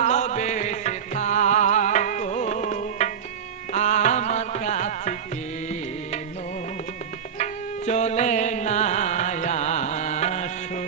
ভালোবেসে থাকো আমার কাছে কেন চলে না আসো।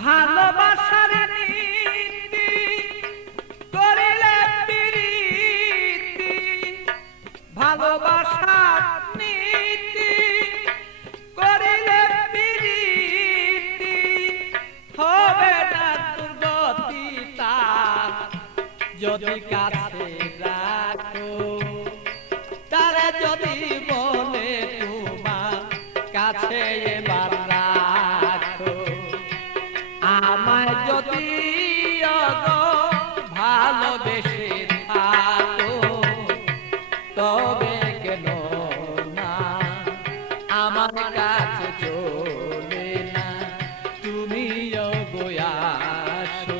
ভালোবাসার নীতি করিলে প্রীতি, ভালোবাসার নীতি করিলে প্রীতি হবে না দুর্গতি তার যদি কাছে রাখো, তারা যদি বলে তোমার কাছে এবার রাখো। আমায় যদি ভালোবেসে থাকো তবে কেন না আমার কাছে চলে না তুমি আসো।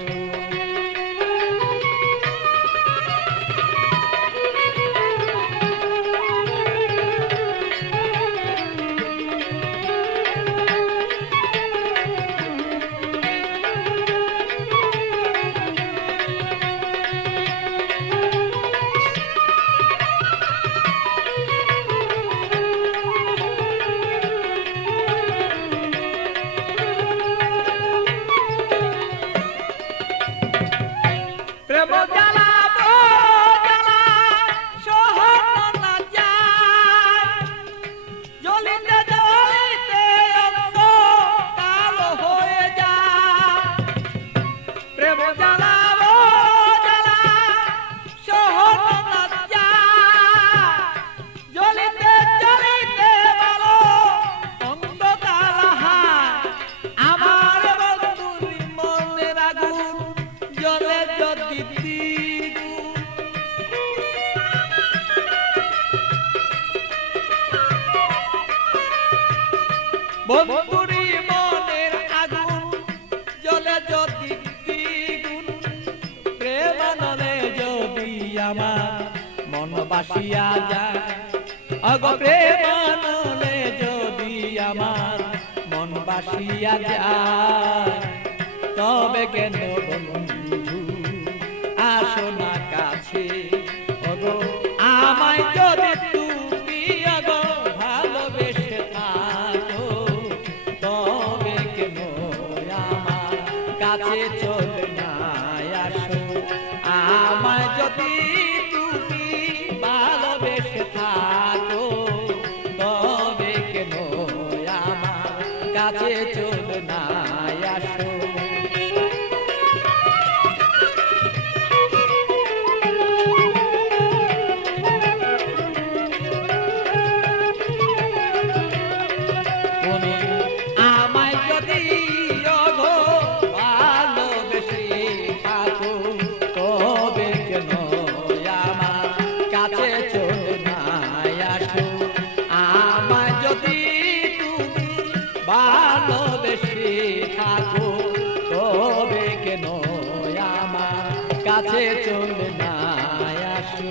প্রেম জ্বালা জ্বালা সহন না যায়, জ্বলিতে জ্বলিতে অঙ্গ কালো হয়ে যায়। প্রেম জ্বালা জ্বালা সহন না যায়, জ্বলিতে জ্বলিতে ভালো অঙ্গ কালো হয়। আমার বন্ধুর মনের আগুন জ্বলে যদি বন্ধুরি মনের আগুন জ্বলে যদি দ্বিগুণ, প্রেমানলে যদি আমার মন বাসিয়া যায়, অগ প্রেমানলে যদি আমার মন বাসিয়া যায় তবে কেন বন্ধু আসো না কাছে। ওগো আমায় যদি তুমি ওগো ভালোবেসে থাকো তবে কেন আমার কাছে চলে না আসো। আমায় যদি তুমি ভালোবেসে থাকো তবে কেন আমার কাছে চলে না আসো। আমায় যদি ভালোবেসে থাকো তবে কেন আমার কাছে চলে না আসো। আমায় যদি তুমি ভালোবেসে থাকো তবে কেন আমার কাছে চলে না আসো।